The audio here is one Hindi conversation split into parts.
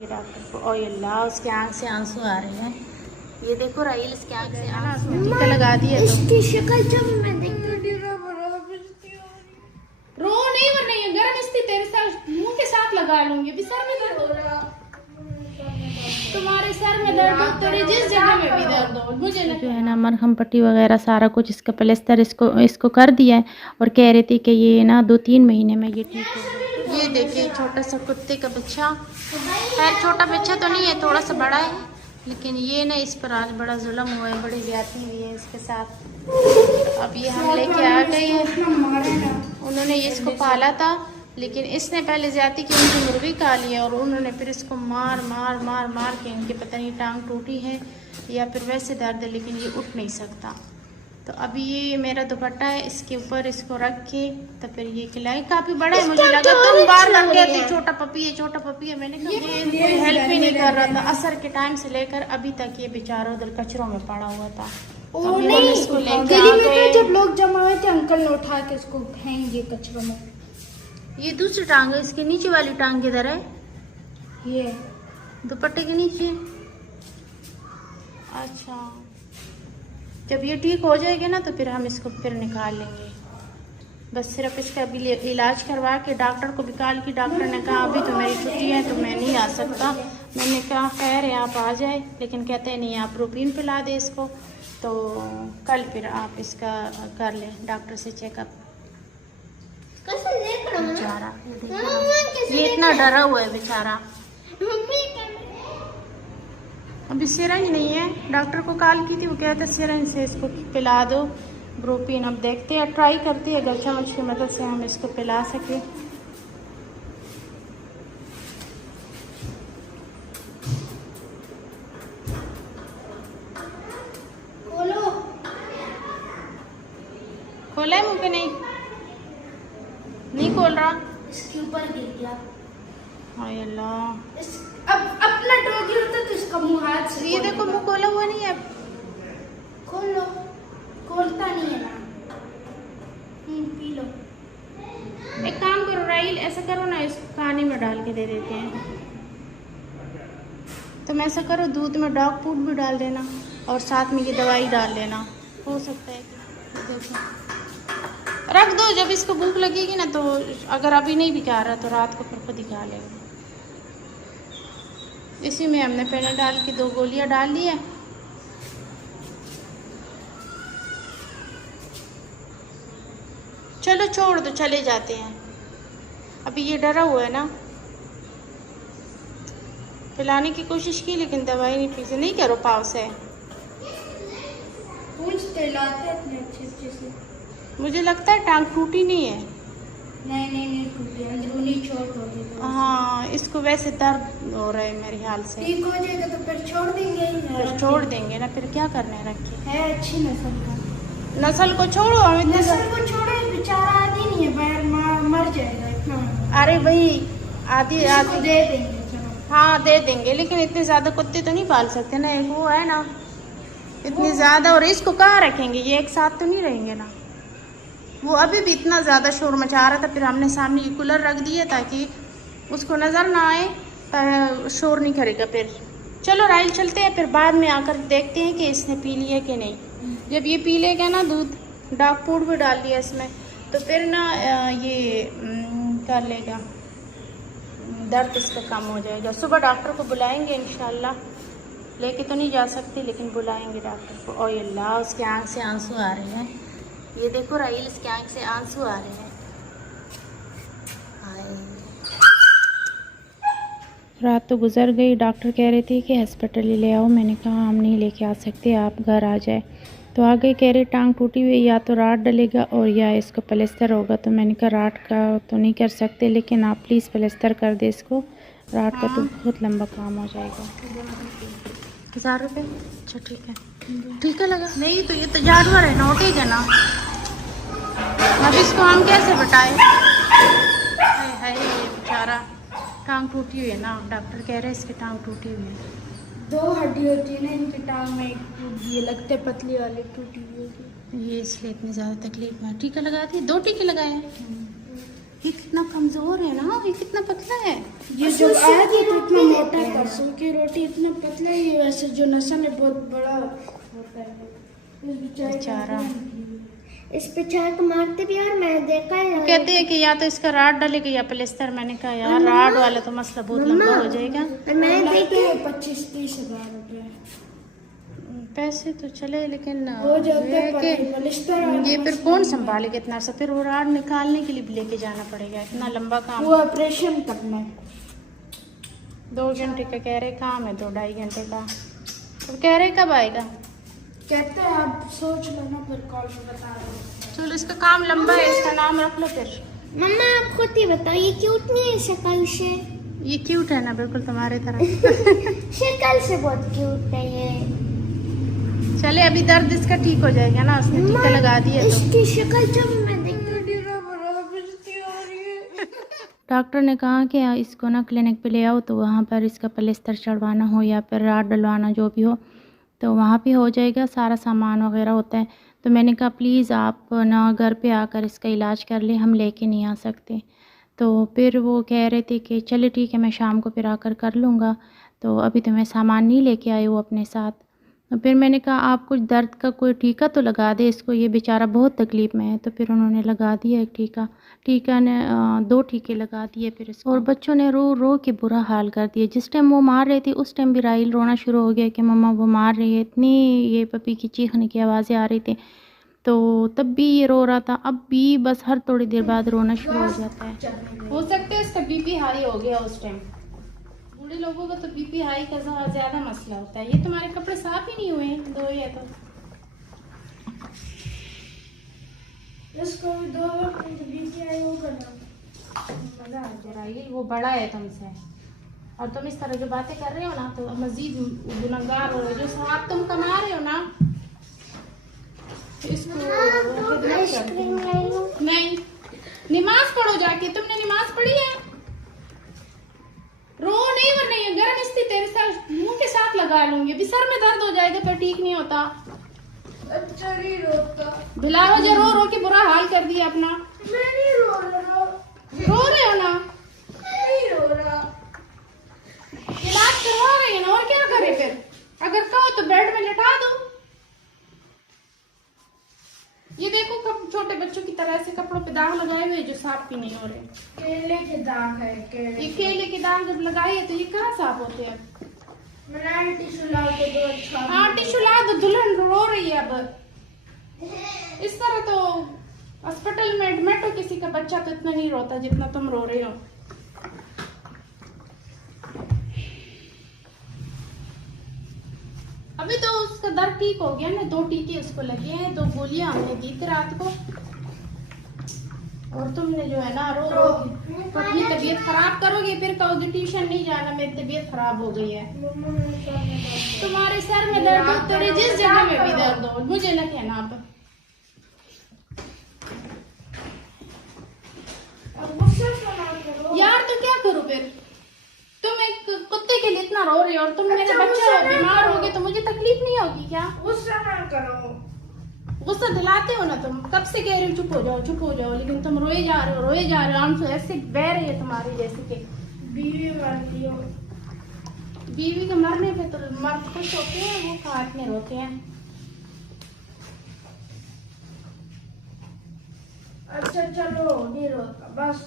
डॉक्टर को। और अल्लाह उसके आँख से आंसू आ रहे हैं। ये देखो राइल इसके आँख से आंसू टीका लगा दिया। इसकी शक्ल जब मैं देखती रो नहीं वरना ये गर्म इसकी तेरे साथ मुंह के साथ लगा लूंगी। अभी सर में दर्द हो रहा, तुम्हारे सर में दर्द हो तो जिस जगह में भी दर्द हो मुझे ना जो है ना मरहम पट्टी वगैरह सारा कुछ इसका प्लास्टर इसको कर दिया है और कह रहे थे कि ये ना 2-3 महीने में ये ठीक हो। ये देखिए छोटा सा कुत्ते का बच्चा, खैर छोटा बच्चा तो नहीं है, थोड़ा सा बड़ा है, लेकिन ये ना इस पर आज बड़ा जुल्म हुआ है, बड़ी ज्यादती हुई है इसके साथ। अब ये हम लेके आ गए हैं। उन्होंने इसको पाला था, लेकिन इसने पहले ज्यादती की, उनकी मुर्गी खा लिया और उन्होंने फिर इसको मार मार मार मार के इनके पता नहीं टांग टूटी है या फिर वैसे दर्द है, लेकिन ये उठ नहीं सकता। तो अभी ये मेरा दुपट्टा है, इसके ऊपर इसको रख के तो फिर ये खिलाई। काफी बड़ा है, मुझे लगा तुम बार बार कहते छोटा पपी है छोटा पपी है, मैंने कहा ये कोई हेल्प ही नहीं कर रहा था। असर के टाइम से लेकर अभी तक ये बेचारा उधर कचरों में पड़ा हुआ था। ओ नहीं, इसको लेके गली आ में गए। जब लोग जमा हुए थे अंकल ने उठा के इसको फेंक कचरों में। ये दूसरी टांग है, इसके नीचे वाली टांग किधर है? ये दुपट्टे के नीचे। अच्छा, जब ये ठीक हो जाएगी ना तो फिर हम इसको फिर निकाल लेंगे। बस सिर्फ इसका अभी इलाज करवा के डॉक्टर को भी कॉल की, डॉक्टर ने कहा अभी तो मेरी छुट्टी है तो मैं नहीं आ सकता। मैंने कहा खैर है आप आ जाए, लेकिन कहते हैं नहीं आप प्रोटीन पिला दे इसको, तो कल फिर आप इसका कर लें डॉक्टर से चेकअप। बेचारा ये इतना डरा हुआ है बेचारा। अभी सिरंज नहीं है, डॉक्टर को कॉल की थी, वो कहते सिरंज से इसको पिला दो ब्रोपीन। अब देखते हैं, ट्राई करते हैं अगर चम्मच की मदद से हम इसको पिला सके। खोला है मुँह पे? नहीं खोल रहा, इसके ऊपर गिर गया। हाय अल्लाह। अब अपना डॉगी होता तो इसका मुंह हाथ से ये देखो मुँह खोला हुआ नहीं है। खोल लो, खोलता नहीं है ना। P low. एक काम करो राइल, ऐसा करो ना, इसको पानी में डाल के दे देते हैं। तुम ऐसा करो दूध में डॉग फूड भी डाल देना और साथ में ये दवाई डाल लेना, हो सकता है कि देखो रख दो। जब इसको भूख लगेगी ना तो अगर अभी नहीं भी खा रहा तो रात को फिर खुद ही खा लेगा। इसी में हमने पहले डाल के 2 गोलियां डाल ली है। चलो छोड़ दो, चले जाते हैं। अभी ये डरा हुआ है ना, पिलाने की कोशिश की लेकिन दवाई नहीं पी। नहीं करो पाव से, पूंछते लाते अपने अच्छे से। मुझे लगता है टांग टूटी नहीं है। नहीं टूटी, अंदरूनी चोट हो गई तो। हाँ, इसको वैसे दर्द हो रहा है मेरे ख्याल से। ठीक हो जाएगा तो फिर छोड़ देंगे। फिर छोड़ देंगे ना, फिर क्या करना है रखे। है अच्छी नस्ल का। नस्ल को छोड़ो, हम इतने नस्ल को छोड़ो, बेचारा आदि नहीं है, बाहर मर जाएगा इतना। अरे भाई आधी इसको दे देंगे चलो। हाँ दे देंगे, लेकिन इतने ज्यादा कुत्ते तो नहीं पाल सकते ना, एक वो है ना इतने ज्यादा। और इसको कहाँ रखेंगे, ये एक साथ तो नहीं रहेंगे ना। वो अभी भी इतना ज़्यादा शोर मचा रहा था, फिर हमने सामने ये कूलर रख दिया ताकि उसको नज़र ना आए, शोर नहीं करेगा फिर। चलो राइल चलते हैं, फिर बाद में आकर देखते हैं कि इसने पी लिया कि नहीं। जब ये पी लेगा ना दूध, डॉग फूड भी डाल दिया इसमें, तो फिर ना ये कर लेगा, दर्द इसका कम हो जाएगा। सुबह डॉक्टर को बुलाएंगे इंशाल्लाह, लेके तो नहीं जा सकते लेकिन बुलाएंगे डॉक्टर को। और अल्लाह उसके आँख से आंसू आ रहे हैं। ये देखो राइल इसके आँख से आंसू आ रहे हैं। रात तो गुजर गई, डॉक्टर कह रहे थे कि हॉस्पिटल ही ले आओ। मैंने कहा हम नहीं लेके आ सकते, आप घर आ जाए। तो आ गए, कह रहे टांग टूटी हुई, या तो राट डलेगा और या इसको प्लास्टर होगा। तो मैंने कहा राट का तो नहीं कर सकते, लेकिन आप प्लीज़ प्लास्टर कर दे इसको, राट का तो बहुत लंबा काम हो जाएगा। 1000 रुपये? अच्छा ठीक है, ठीक है लगा। नहीं तो ये तो जानवर है, नोटिक है ना। अब इसको हम कैसे बताएं? है ये बेचारा टांग टूटी हुई है ना, डॉक्टर कह रहे हैं इसकी टांग टूटी हुई है। 2 हड्डी होती है ना इनकी टांग में, एक टूट गई, लगते पतली वाली टूटी हुई होगी। ये इसलिए इतनी ज़्यादा तकलीफ में। टीका लगा दी, 2 टीके लगाए हैं। ये कितना कमजोर है ना, ये कितना पतला है। ये जब आया था तो इतना मोटा था, सूखी की रोटी इतना पतला ही है, वैसे जो नसन है बहुत बड़ा होता है। बेचारा इस बेचारे को मारते भी यार, मैंने देखा है। कहते हैं कि या तो इसका राड डालेगा या प्लेस्टर। मैंने कहा यार राड वाला तो मसला बहुत लंबा हो जाएगा। मैंने देखा 25-30 हजार रुपए पैसे तो चले, लेकिन हो जाते ये पर कि पलिस्तर ये फिर कौन संभालेगा इतना सा, फिर वो राड निकालने के लिए भी लेके जाना पड़ेगा, इतना लंबा काम। वो ऑपरेशन करना है। 2 घंटे का कह रहे काम है, 2-2.5 घंटे का। तो कह रहे कब आएगा? कहते हैं आप सोच लो ना, फिर कॉल पे बता दो। चलो इसका काम लंबा है, इसका नाम रख लो फिर। मम्मा आप खुद ही बताओ, ये क्यूट नहीं है शक्ल से? ये क्यूट है ना, बिल्कुल तुम्हारे तरह। शक्ल से बहुत क्यूट है ये। चले अभी दर्द इसका ठीक हो जाएगा ना, उसने टीका लगा दिया तो। इसकी शक्ल जब मैं देखती डॉक्टर ने कहा कि इसको ना क्लिनिक पे ले आओ, तो वहाँ पर इसका प्लेस्टर चढ़वाना हो या फिर राड डलवाना जो भी हो तो वहाँ पे हो जाएगा, सारा सामान वगैरह होता है। तो मैंने कहा प्लीज़ आप ना घर पे आकर इसका इलाज कर ले, हम लेके नहीं आ सकते। तो फिर वो कह रहे थे कि चले ठीक है, मैं शाम को फिर आकर कर लूँगा। तो अभी तो मैं सामान नहीं लेके आई हूँ अपने साथ। तो फिर मैंने कहा आप कुछ दर्द का कोई टीका तो लगा दे इसको, ये बेचारा बहुत तकलीफ़ में है। तो फिर उन्होंने लगा दिया एक टीका ने 2 टीके लगा दिए फिर इसको। और बच्चों ने रो रो के बुरा हाल कर दिया। जिस टाइम वो मार रही थी उस टाइम भी राहिल रोना शुरू हो गया कि मम्मा वो मार रही है, इतनी ये पपी की चीखने की आवाज़ें आ रही थी। तो तब भी ये रो रहा था, अब भी बस हर थोड़ी देर बाद रोना शुरू हो जाता है। हो सकता है इसका बीपी हाई हो गया उस टाइम। बूढ़े लोगों का तो बीपी हाई का ज्यादा मसला होता है। ये तुम्हारे कपड़े साफ ही नहीं हुए हैं, धोए है तो। इसको भी 2 वक्त बीपी आई होगा ना, मजा आ जाए। वो बड़ा है तुमसे, और तुम इस तरह जो बातें कर रहे हो ना तो मजीद गुनहगार हो रहे हो। जो सवाब तुम कमा रहे हो ना तो इसको नहीं, नमाज पढ़ो जाके। तुमने नमाज पढ़ी है? रो नहीं, वरना ये गर्म स्थिति तेरे साथ मुंह के साथ लगा लूंगी। अभी सर में दर्द हो जाएगा पर ठीक नहीं होता। अच्छा नहीं रोता, बिलावा जो रो रो के बुरा हाल कर दिया अपना। मैं नहीं रो रहा। रो रहे हो ना? नहीं रो रहा। इलाज करवा रहे हैं ना, और क्या करे फिर? अगर कहो तो बेड में लेटा दो। ये देखो कब छोटे बच्चों की तरह से कपड़ों पे दाग लगाए हुए जो साफ भी नहीं हो रहे। केले के दाग है, ये केले के दाग जब लगाए है तो ये कहाँ साफ होते हैं? मैंने टिश्यू ला के दो। अच्छा हाँ टिश्यू ला दो, दुल्हन रो रही है अब। इस तरह तो हॉस्पिटल में एडमिट हो किसी का बच्चा तो इतना नहीं रोता जितना तुम रो रहे हो। अभी तो उसका दर्द ठीक हो गया ना, 2 टीके उसको लगे हैं, 2 गोलियां हमने दी थी रात को। और तुमने जो है ना रो रो के अपनी तबीयत खराब करोगे, फिर कहोगे ट्यूशन नहीं जाना, मेरी तबीयत खराब हो गई है। तुम्हारे सर में दर्द हो, तेरे जिस जगह में भी दर्द हो, मुझे न कहना। अब यार तो क्या करूं फिर? तुम एक कुत्ते के लिए इतना रो रहे हो और तुम मेरे बच्चे हो, बीमार होगे तो मुझे तकलीफ नहीं होगी क्या? गुस्सा ना करो। गुस्सा दिलाते हो ना तुम, कब से कह रहे हो चुप हो जाओ, लेकिन तुम रोए जा रहे हो। आंसू ऐसे बह रही है तुम्हारी जैसे कि बीवी वाली हो। बीवी के मरने पे तो मर्द खुश होते हैं, वो खाट में रोते हैं। अच्छा चलो नहीं रोता, बस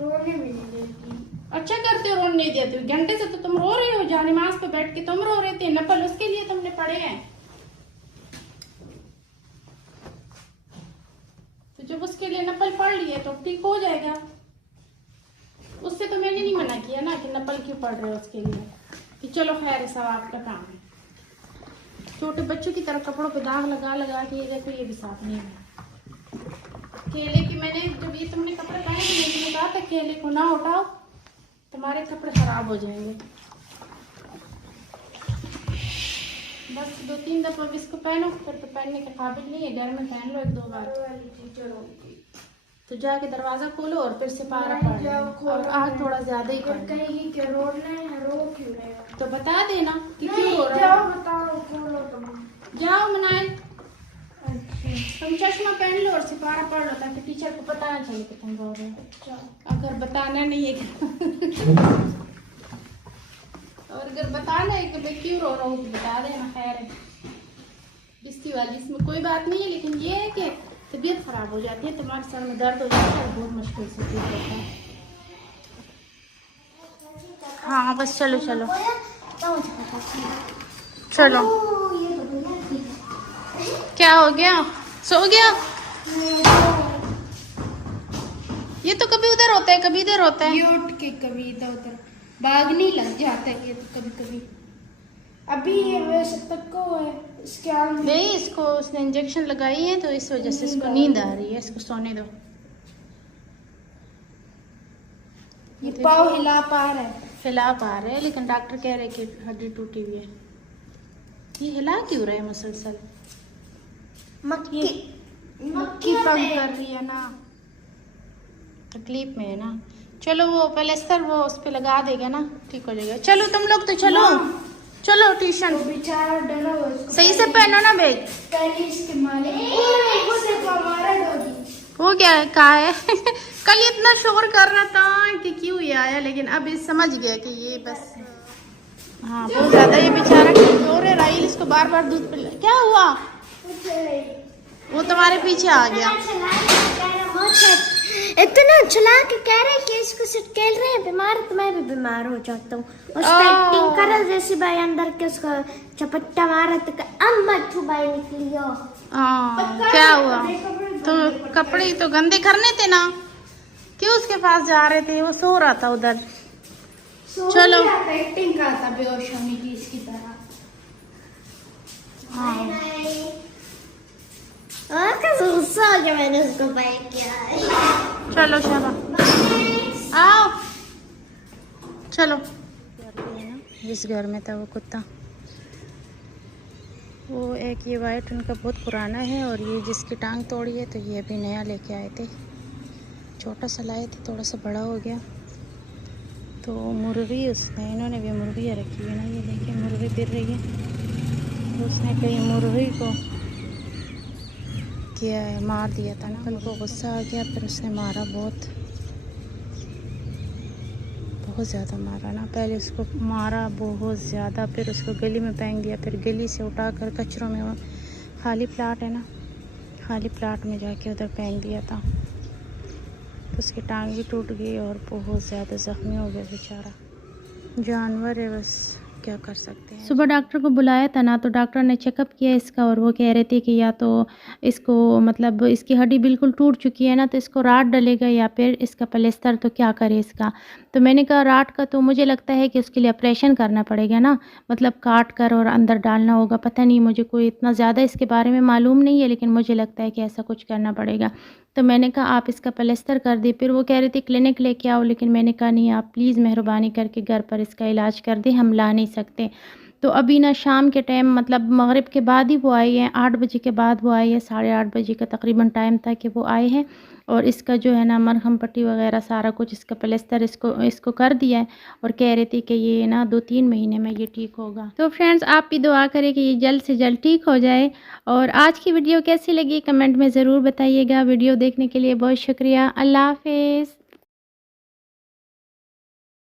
रोने भी नहीं देती। अच्छा करते हो, रोने नहीं देते हो। घंटे से तो तुम रो रहे हो, जहाँ नमाज पे बैठ के तुम रो रहे थे। नफल उसके लिए तुमने पढ़े हैं, तो जब उसके लिए नफल पढ़ लिए तो ठीक हो जाएगा। उससे तो मैंने नहीं मना किया ना कि नफल क्यों पढ़ रहे हो उसके लिए, कि चलो खैर है, सब आपका काम है। छोटे बच्चों की तरह कपड़ों पे दाग लगा लगा के ये देखो, ये भी साफ नहीं है। केले की मैंने जब ये तुमने कपड़े पहने थे, मैंने कहा था केले को ना उठाओ, तुम्हारे कपड़े खराब हो जाएंगे। बस 2-3 दफा इसको पहनो, फिर तो पहनने के काबिल नहीं है। घर में पहन लो 1-2 बार, तो जाके दरवाजा खोलो और फिर से पारा पड़। और आज थोड़ा ज्यादा ही पड़ कहीं के रोने रो क्यों रहे हो? तो बता देना कि क्यों हो रहा है। जाओ बताओ, खोलो तुम। जाओ मनाए। अच्छा तुम चश्मा पहन लो और सिपारा पढ़ लो ताकि टीचर को पता ना चले कि तुम रो रहे हो। अगर बताना नहीं है और अगर बताना है कि मैं क्यों रो रहा हूँ तो बता देना, खैर है इसकी वाली, इसमें कोई बात नहीं है। लेकिन ये है कि तबीयत खराब हो जाती है, तुम्हारे सर में दर्द हो जाता है, बहुत मुश्किल से ठीक होता है। हाँ बस चलो चलो चलो। क्या हो गया, सो गया? ये तो कभी उधर होता है कभी इधर होता है। ये उठ के कभी इधर उधर भागने लग जाता है ये तो कभी कभी। अभी ये वैसे तक को है इसके आगे नहीं, इसको उसने इंजेक्शन लगाई है तो इस वजह से इसको नींद आ रही है, इसको सोने दो। ये पाँव हिला पा रहा है। हिला पा रहे हैं लेकिन डॉक्टर कह रहे कि हड्डी टूटी हुई है। ये हिला क्यों रहे हैं मुसलसल? मक्की पंग कर रही है ना, तकलीफ में है ना। चलो वो प्लास्टर वो उस पे लगा देगा ना, ठीक हो जाएगा। चलो तुम लोग तो चलो चलो ट्यूशन। बेचारा डरा हुआ है। सही से पहनो ना बैग। पहले इसके मालिक वो देखो हमारा डॉगी। वो क्या है, कहा है कल इतना शोर कर रहा था कि क्यों ये आया, लेकिन अब ये समझ गया कि ये बस हाँ बहुत ज्यादा ये बेचारा शोर है। राइल इसको बार बार दूध पिला। क्या हुआ? वो तुम्हारे पीछे आ गया। इतना चला के कह रहे कि इसको सिर्फ खेल रहे हैं, बीमार तो मैं भी बीमार हो जाता हूँ। उसका एक्टिंग करा जैसे भाई अंदर के उसका चपट्टा मारा तो अम्मा तू भाई निकलियो। क्या हुआ? तो कपड़े तो गंदे करने थे ना, क्यों उसके पास जा रहे थे? वो सो रहा था उधर। चलो एक्टिंग करा था बेहोश होने की इसकी तरह। गुस्सा हो गया मैंने उसको बाइक किया। चलो चलो आओ चलो। जिस घर में था वो कुत्ता, वो एक ये वाइट उनका बहुत पुराना है और ये जिसकी टांग तोड़ी है तो ये अभी नया लेके आए थे। छोटा सा लाए थे, थोड़ा सा बड़ा हो गया। तो मुर्गी उसने, इन्होंने भी मुर्गियाँ रखी हुई है ना, ये देखिए मुर्गी गिर रही है। तो उसने कहीं मुर्गी को किया है, मार दिया था ना। उनको गुस्सा आ गया, फिर उसने मारा, बहुत ज़्यादा मारा ना। पहले उसको मारा बहुत ज़्यादा, फिर उसको गली में फेंक दिया, फिर गली से उठाकर कचरों में, खाली प्लाट है ना, खाली प्लाट में जाके उधर फेंक दिया था। तो उसकी टांग भी टूट गई और बहुत ज़्यादा ज़ख्मी हो गया बेचारा। जानवर है, बस क्या कर सकते हैं। सुबह डॉक्टर को बुलाया था ना, तो डॉक्टर ने चेकअप किया इसका और वो कह रहे थे कि या तो इसको मतलब इसकी हड्डी बिल्कुल टूट चुकी है ना, तो इसको राड डलेगा या फिर इसका प्लास्टर, तो क्या करे इसका। तो मैंने कहा राड का तो मुझे लगता है कि उसके लिए ऑपरेशन करना पड़ेगा ना, मतलब काट कर और अंदर डालना होगा। पता नहीं, मुझे कोई इतना ज़्यादा इसके बारे में मालूम नहीं है, लेकिन मुझे लगता है कि ऐसा कुछ करना पड़ेगा। तो मैंने कहा आप इसका प्लास्टर कर दी। फिर वो कह रही थी क्लिनिक लेके आओ, लेकिन मैंने कहा नहीं, आप प्लीज़ मेहरबानी करके घर पर इसका इलाज कर दें, हम ला नहीं सकते। तो अभी ना शाम के टाइम मतलब मगरिब के बाद ही वो आई है, 8 बजे के बाद वो आई है, 8:30 बजे का तकरीबन टाइम था कि वो आए हैं। और इसका जो है ना मरहम पट्टी वगैरह सारा कुछ, इसका प्लास्टर इसको कर दिया है और कह रही थी कि ये ना 2-3 महीने में ये ठीक होगा। तो फ्रेंड्स आप भी दुआ करें कि ये जल्द से जल्द ठीक हो जाए। और आज की वीडियो कैसी लगी कमेंट में ज़रूर बताइएगा। वीडियो देखने के लिए बहुत शुक्रिया। अल्लाह हाफिज़।